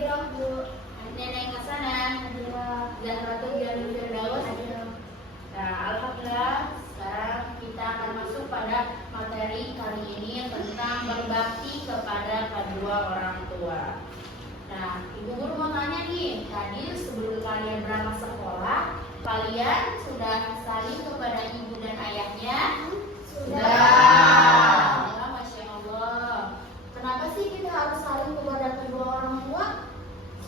Hijrah Bu. Nenek ke sana. Zahratul Janul Firdaus. Nah, alhamdulillah sekarang kita akan masuk pada materi kali ini tentang berbakti kepada kedua orang tua. Nah, Ibu Guru mau tanya nih, tadi sebelum kalian berangkat sekolah, kalian sudah saling kepada ibu dan ayahnya? Sudah. Ya, Masya Allah. Kenapa sih kita harus saling kepada kedua orang tua?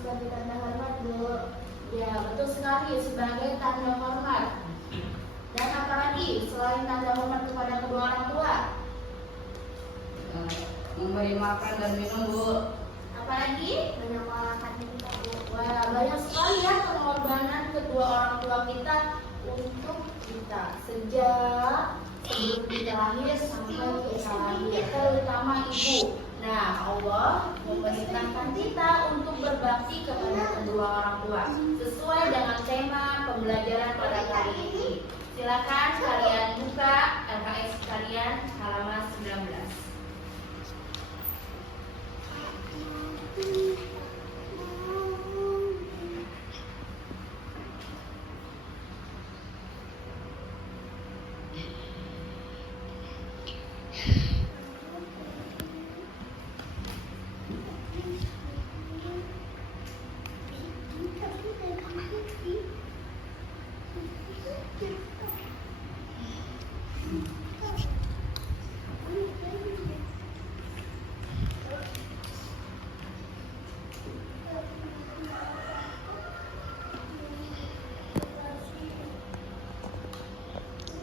Sebagai tanda hormat Bu. Ya, betul sekali, sebagai tanda hormat. Dan apa lagi selain tanda hormat kepada kedua orang tua? Memberi makan dan minum Bu. Apa lagi? Menyemarakan kita Bu. Wah, banyak sekali ya pengorbanan kedua orang tua kita untuk kita sejak sebelum kita lahir sampai kita lahir, terutama ibu. Nah, Allah memerintahkan kita untuk berbakti kepada kedua orang tua sesuai dengan tema pembelajaran pada kali ini. Silakan kalian buka LKS kalian halaman 19.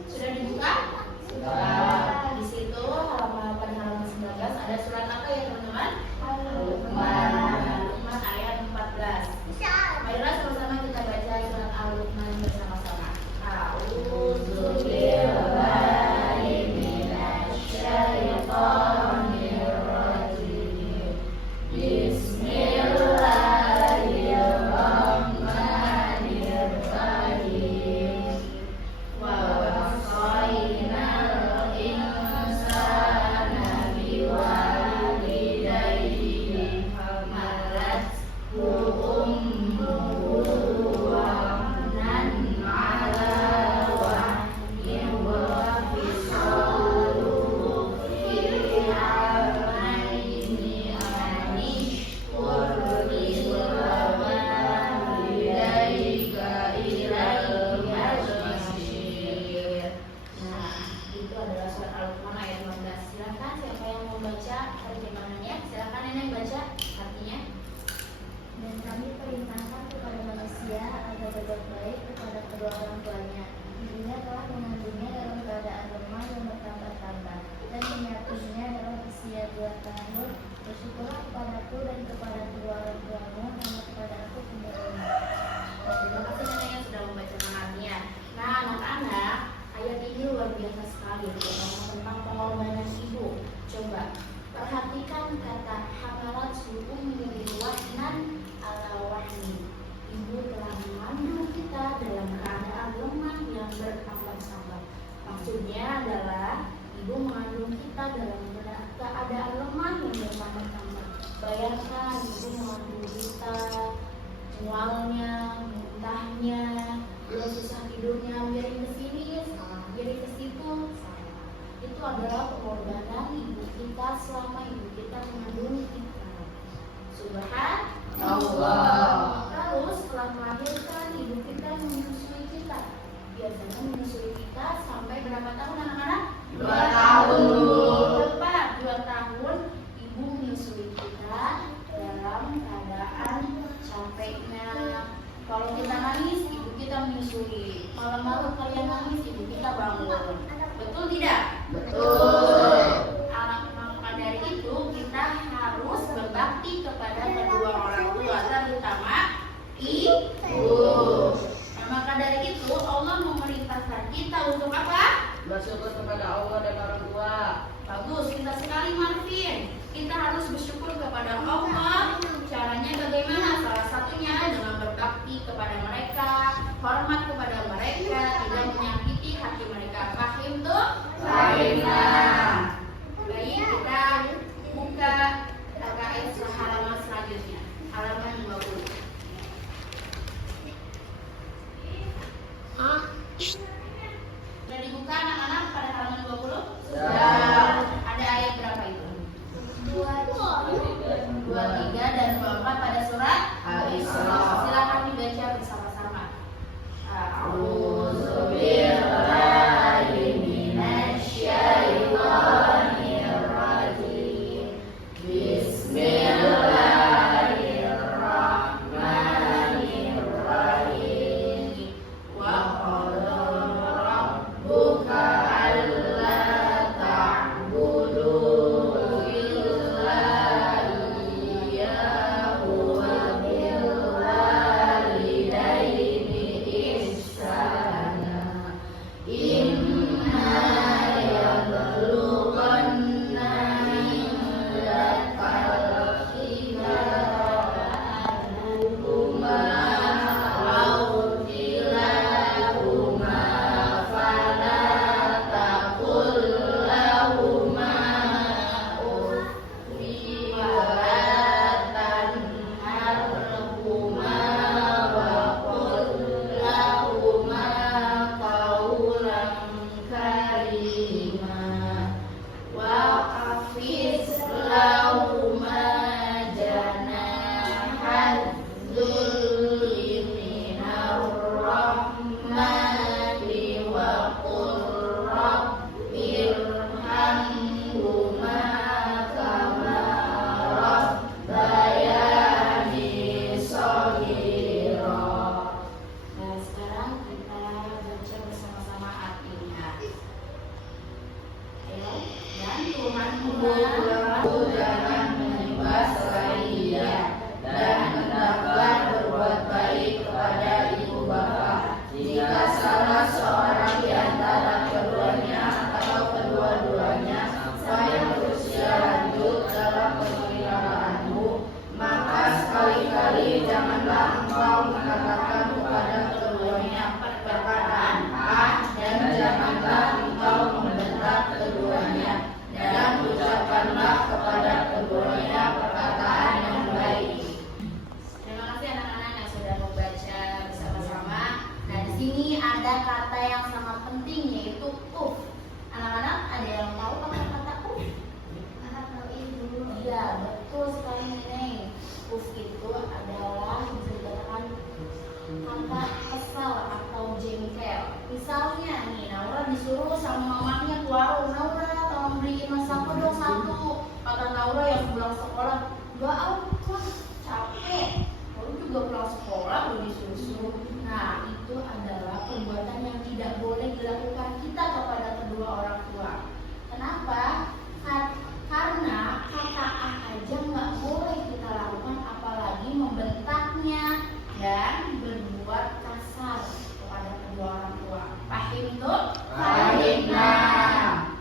Sudah dibuka? Sudah. Di situ pada halaman 19 ada surat apa ya teman-teman? Al-Luqman ayat 14. Marilah sama-sama kita baca surat Al-Luqman bersama-sama. A'udzu billahi minasy syaithanir rajim. Bismillahirrahmanirrahim. Wa wasainal insana biwalidayhi hamalatu ummuhu wahnan ala wahnin wa fisaluhu fi amaini an ishkur li walidayka ilal masir. Nah, itu adalah surat Al-Luqman ayat 15. Silakan siapa yang mau baca terjemahannya? Silakan Nenek baca artinya. Dan kami perintahkan kepada manusia agar berbuat baik kepada kedua orang tuanya. Ibunya telah mengandungnya dalam keadaan lemah dan bertambah-tambah, dan menyatunya dalam usia 2 tahun. Bersyukurlah kepadaku dan kepada kedua orang tuamu, sama kepada aku kembali. Terima kasih Nenek yang sudah membacakan artinya. Nah, anak-anak, ayat ini luar biasa sekali terutama tentang pengorbanan ibu. Coba perhatikan kata hamalat ummi wahnan ala wahni. Ibu telah mengandung kita dalam keadaan lemah yang bertambah-tambah. Maksudnya adalah ibu mengandung kita dalam keadaan lemah yang bertambah-tambah. Bayangkan ibu mengandung kita, mualnya, muntahnya, udah susah tidurnya, miring ke sini, salah, miring ke situ, salah. Itu adalah pengorbanan ibu kita selama ibu kita mengandung kita. Subhanallah. Lalu setelah melahirkan ibu kita menyusui kita. Biasanya menyusui kita sampai berapa tahun anak-anak? 2 tahun. Tepat 2 tahun ibu menyusui kita dalam keadaan capeknya. Kalau kita nangis, ibu kita menyusui. Malam-malam kalian nangis, ibu kita bangun. Betul tidak? Betul. Maka dari itu kita harus berbakti kepada kedua orang tua, terutama ibu. Nah, maka dari itu Allah memerintahkan kita untuk apa? Bersyukur kepada Allah dan orang tua. Bagus, kita sekali Marvin. Kita harus bersyukur kepada Allah. Caranya bagaimana? Salah satunya dengan berbakti kepada mereka, hormat kepada mereka, tidak menyakiti hati mereka. Paham tuh? Paham. Sekali-kali janganlah engkau mengatakan kepada keduanya perkataan dan janganlah engkau membentak keduanya, dan ucapkanlah kepada keduanya perkataan yang baik. Terima kasih anak-anak yang sudah membaca bersama-sama. Nah, di sini ada kata yang sangat penting yaitu uf. Anak-anak ada yang tahu apa kata uf? Atau ibu. Iya, betul sekali Neneng. Uf itu adalah bisa dikatakan kata kesal atau jengkel. Misalnya nih, Naura disuruh sama mamanya ke warung, Naura tolong beliin masakan dong satu. Kata Naura yang pulang sekolah, gak apa, capek. Lalu juga pulang sekolah udah disuruh. Nah, itu adalah perbuatan yang tidak boleh dilakukan kita kepada kedua orang tua. Kenapa? Karena kata ah aja nggak boleh kita lakukan, apalagi membentaknya dan berbuat kasar kepada kedua orang tua. Paham tuh? Paham, Nah.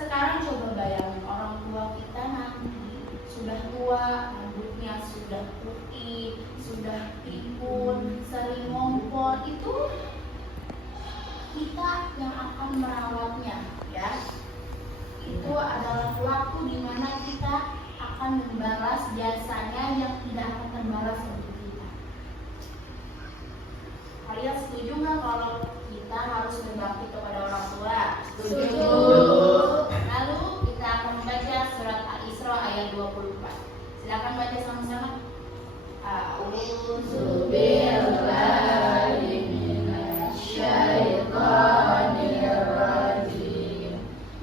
Sekarang coba bayangin orang tua kita nanti sudah tua, rambutnya sudah putih, sudah pikun, sering ngompol, itu kita yang akan merawatnya, ya. Itu adalah waktu di mana kita akan membalas jasanya yang tidak akan terbalas untuk kita. Kalian setuju nggak kalau kita harus berbakti kepada orang tua? Setuju. Lalu kita akan membaca surat Al-Isra ayat 24. Silakan baca sama-sama. A'udzu Billahi minasyaitonir rajim.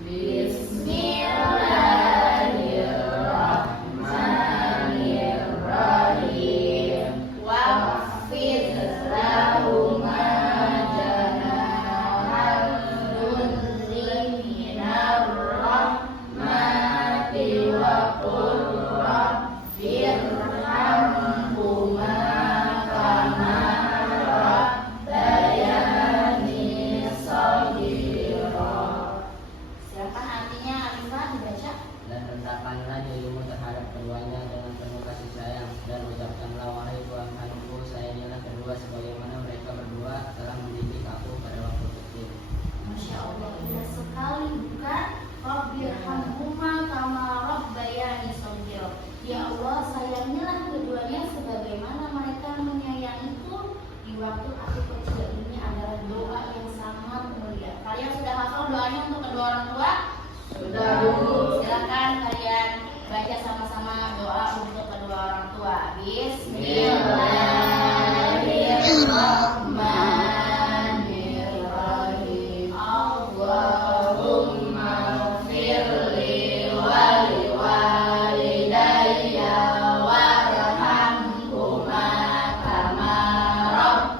Bismillahirrahmanirrahim. Waqfid lahuma janahan dzulli minar rahmati wa qul rabbirhamhuma kama rabbayani shaghira. Silakan artinya Alifah dibaca. Dan rendahkanlah dirimu terhadap keduanya dengan penuh kasih sayang, dan ucapkanlah wahai Tuhanku, sayangilah kedua sebagaimana mereka berdua telah mendidik aku pada waktu kecil. Masya Allah, indah sekali bukan? Rabbirhamhuma kama rabbayani shaghira. Ya Allah, sayangilah keduanya sebagaimana mereka menyayangiku di waktu aku kecil. Ini adalah doa yang sangat mulia. Kalian sudah hafal doanya untuk kedua orang tua? Sudah, Bu. Silakan kalian baca sama-sama doa untuk kedua orang tua. Bismillahirrahmanirrahim. Allahumma firli wali walidayya warhamhuma kama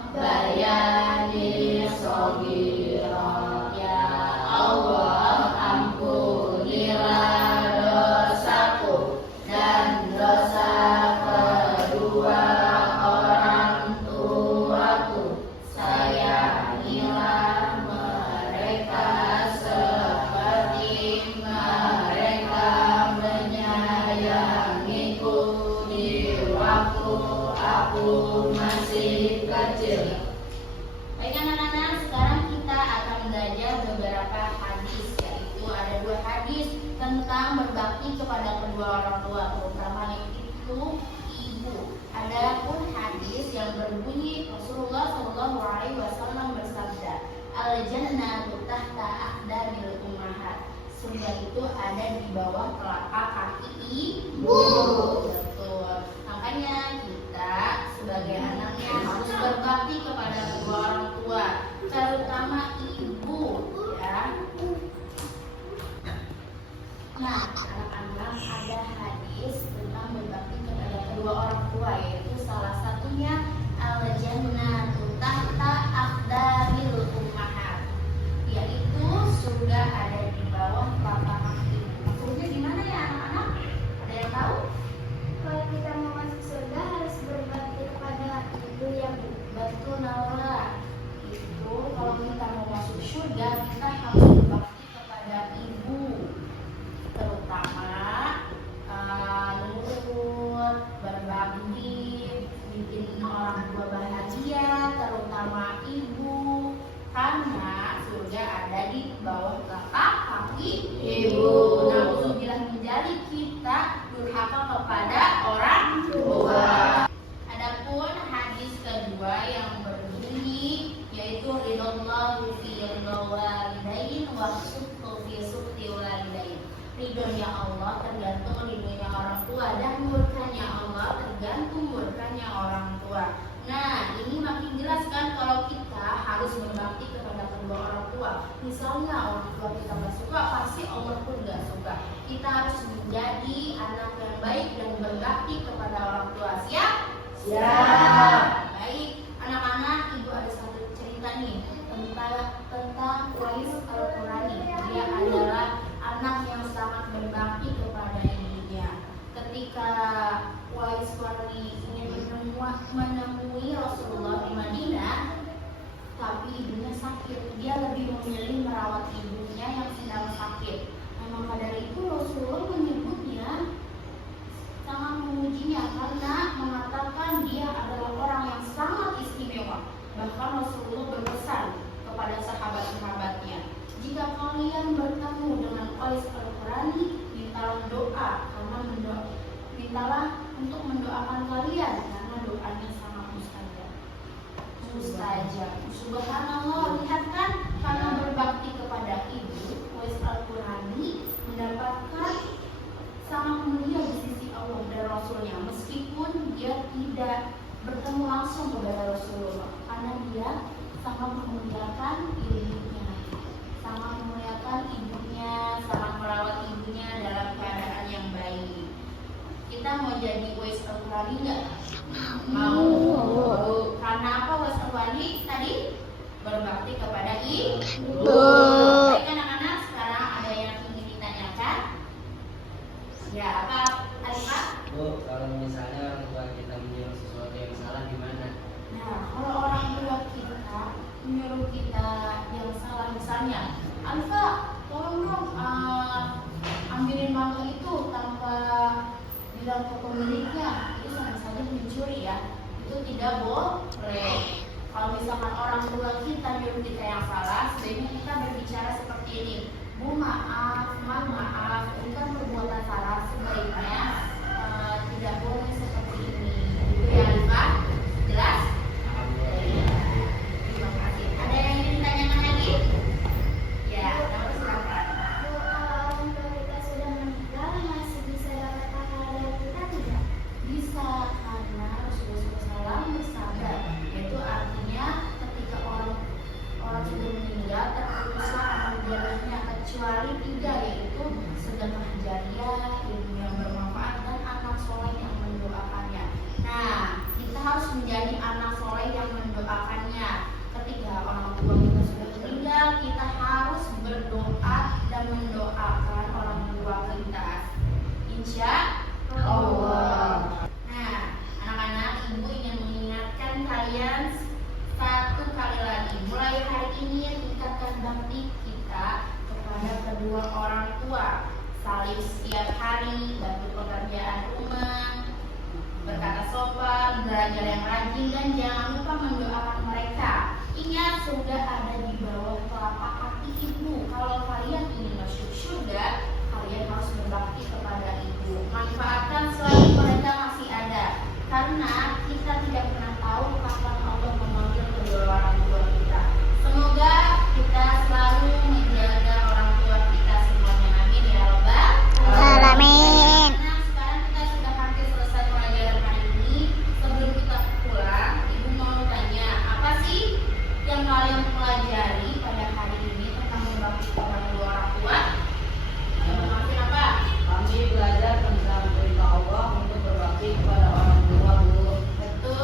rabbayani shaghira. Ya Allah, ampunilah dosaku dan dosa kedua orang tuaku. Sayangilah mereka seperti mereka menyayangiku di waktu aku masih kecil. Baik anak-anak, sekarang kita akan belajar beberapa hadis, yaitu ada 2 hadis tentang berbakti kepada kedua orang tua, terutama yang itu ibu. Ada pun hadis yang berbunyi Rasulullah SAW bersabda, Al-jannatu tahta aqdamil ummahat. Surga itu ada di bawah telapak kaki ibu. Betul. Makanya kita sebagai anaknya harus berbakti kepada kedua orang tua, terutama ibu, ya. Nah, anak-anak, ada hadis tentang berbakti kepada kedua orang tua, yaitu salah satunya al-jannatu tahta aqdamil ummahat, yaitu surga ada di bawah telapak kaki. Maksudnya gimana ya anak-anak? Ada yang tahu? Kalau kita mau masuk surga harus berbakti kepada ibu ya Bu. Betul Naura. Itu kalau kita mau masuk surga kita harus berbakti kepada ibu, terutama nurut, berbakti, hanya orang tua. Nah, ini makin jelas kan kalau kita harus berbakti kepada kedua orang tua. Misalnya orang tua kita nggak suka, pasti Allah pun nggak suka. Kita harus menjadi anak yang baik dan berbakti kepada orang tua. Siap? Siap. Baik, anak-anak, ibu ada satu cerita nih tentang Uwais Al-Qurani. Dia adalah anak yang sangat berbakti kepada ibunya. Ketika Uwais Al-Qurani ingin menemui Rasulullah di Madinah, tapi ibunya sakit. Dia lebih memilih merawat ibunya yang sedang sakit. Memang pada itu Rasulullah menyebutnya, sangat memujinya karena mengatakan dia adalah orang yang sangat istimewa. Bahkan Rasulullah berpesan kepada sahabat-sahabatnya, jika kalian bertemu dengan Uwais Al-Qurani, mintalah doa mintalah untuk mendoakan kalian karena doanya sangat mustajab. Subhanallah, lihat kan, karena berbakti kepada ibu, Uwais Al-Qurani mendapatkan sangat mulia di sisi Allah dan Rasulnya, meskipun dia tidak bertemu langsung kepada Rasulullah, karena dia sangat memuliakan ibunya, sangat merawat ibunya dalam keadaan yang baik. Kita mau jadi Uwais Al-Qurani nggak? Mau. Karena apa Uwais Al-Qurani tadi? Berbakti kepada ibu. Baik anak-anak, sekarang ada yang ingin ditanyakan? Ya, apa? Alfa? Bu, kalau misalnya orang tua kita menyuruh sesuatu yang salah gimana? Nah, kalau orang tua kita menyuruh kita yang salah, misalnya, Alfa, tolong dong ambilin mangga itu tanpa bilang ke pemiliknya, itu sama saja mencuri ya. Itu tidak boleh. Kalau misalkan orang tua kita nyuruh kita yang salah, sebaiknya kita berbicara seperti ini. Bu, maaf, maaf, ini kan perbuatan salah, sebaiknya tidak boleh seperti ini. Itu ya, Alfa? Jelas? Terima kasih. Ada yang ingin ditanyakan lagi? Ya, dapat silakan. Bu, kalau orang tua kita sudah meninggal, masih bisa dapat pahala dari kita tidak? Bisa, karena Rasulullah SAW bersabda, yaitu artinya ketika orang sudah meninggal, terputuslah amal jariahnya kecuali 3, yaitu sedekah jariah, ilmu yang bermanfaat, dan anak soleh yang mendoakannya. Nah, kita harus menjadi anak soleh yang mendoakannya. Ketika orang tua kita sudah meninggal, kita harus berdoa dan mendoakan orang tua kita. Insya Allah. Nah, anak-anak, ibu ingin mengingatkan kalian satu kali lagi. Mulai hari ini tingkatkan bakti kita kepada kedua orang tua. Saling setiap hari, bantu pekerjaan rumah, berkata sopan, belajar yang rajin, dan jangan lupa mendoakan mereka. Ingat, sudah ada di bawah telapak kaki ibu. Kalau kalian ingin masuk surga, kalian harus berbakti kepada ibu. Manfaatkan selagi mereka masih ada, karena kita tidak pernah tahu kapan Allah memanggil kedua orang tua kita. Semoga kita selalu menjaga orang tua kita semuanya. Amin ya Rabbal Alamin. Nah, sekarang kita sudah hampir selesai pelajaran hari ini. Sebelum kita pulang, ibu mau tanya, apa sih yang kalian pelajari pada hari ini tentang berbakti kepada kedua orang tua? Informasi apa? Kami belajar tentang perintah Allah untuk berbakti kepada orang tua, Bu. Betul,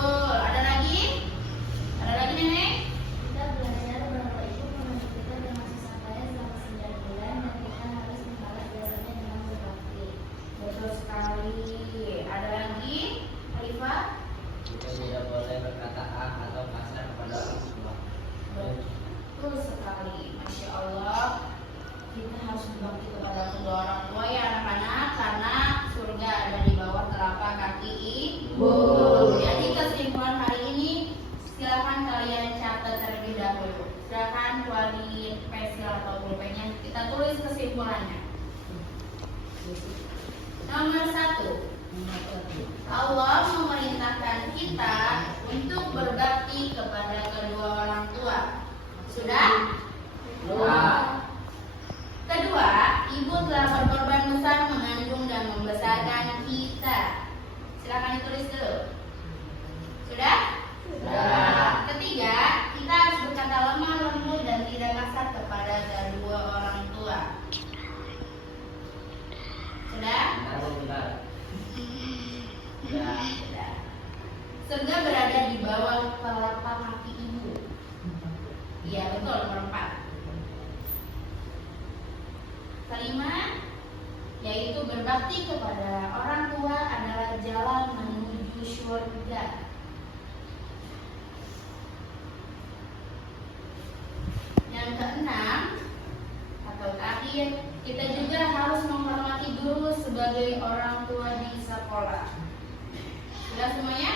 Surga berada di bawah telapak kaki ibu. Iya betul, nomor 4. Kelima, yaitu berbakti kepada orang tua adalah jalan menuju surga. Yang keenam atau terakhir, kita juga harus menghormati guru sebagai orang tua di sekolah. Sudah semuanya?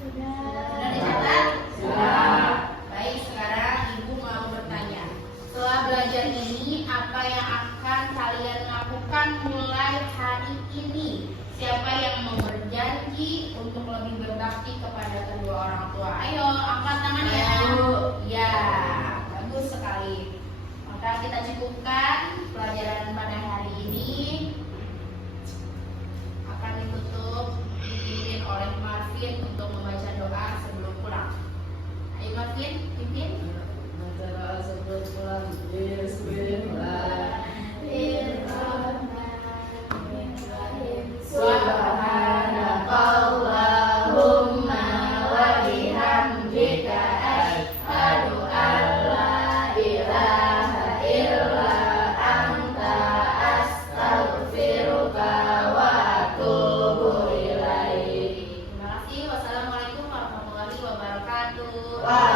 Sudah dicatat? Sudah. Baik, sekarang ibu mau bertanya. Setelah belajar ini, apa yang akan kalian lakukan mulai hari ini? Siapa yang mau berjanji untuk lebih berbakti kepada kedua orang tua? Ayo, angkat tangannya. Ya, bagus sekali. Maka kita cukupkan pelajaran pada hari ini. Akan ditutup dipimpin oleh Marvin untuk membaca doa sebelum pulang. Ayo Marvin, pimpin. Masalah sebelum pulang. Bismillah. Subhanakallahumma wa bihamdika asyhadu an la ilaha illa anta astaghfiruka wa atubu ilaik. Terima kasih. Wassalamualaikum warahmatullahi wabarakatuh. Waalaikumsalam.